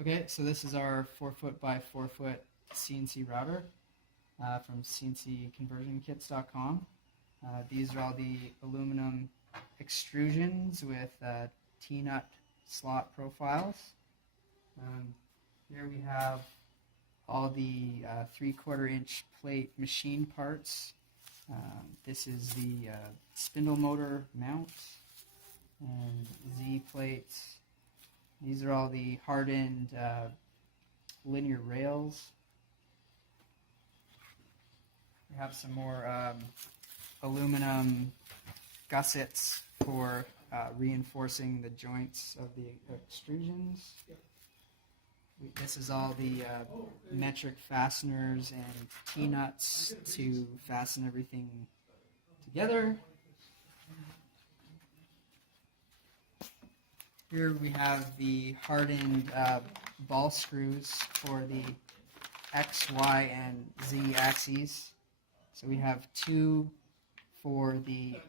Okay, so this is our 4-foot by 4-foot CNC router from cncconversionkits.com. These are all the aluminum extrusions with T-nut slot profiles. Here we have all the 3/4 inch plate machine parts. This is the spindle motor mount and Z plates. These are all the hardened linear rails. We have some more aluminum gussets for reinforcing the joints of the extrusions. This is all the metric fasteners and T-nuts to fasten everything together. Here we have the hardened ball screws for the X, Y, and Z axes. So we have 2 for the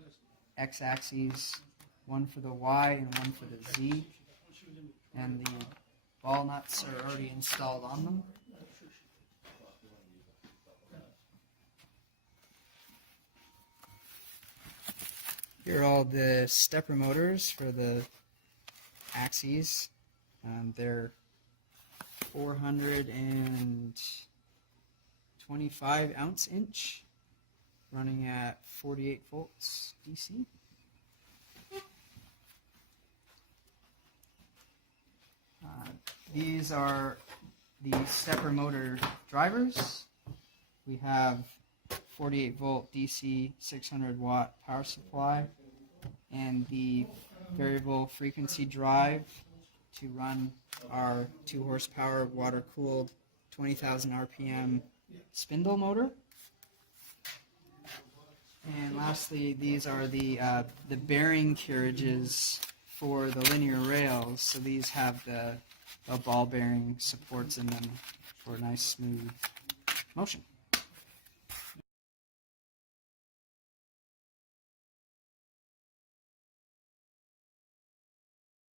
X axes, 1 for the Y, and 1 for the Z. And the ball nuts are already installed on them. Here are all the stepper motors for the axes. They're 425 ounce inch, running at 48 volts DC. These are the stepper motor drivers. We have 48 volt DC 600 watt power supply and the variable frequency drive to run our 2 horsepower water cooled 20,000 RPM spindle motor. And lastly, these are the bearing carriages for the linear rails. So these have the ball bearing supports in them for a nice smooth motion.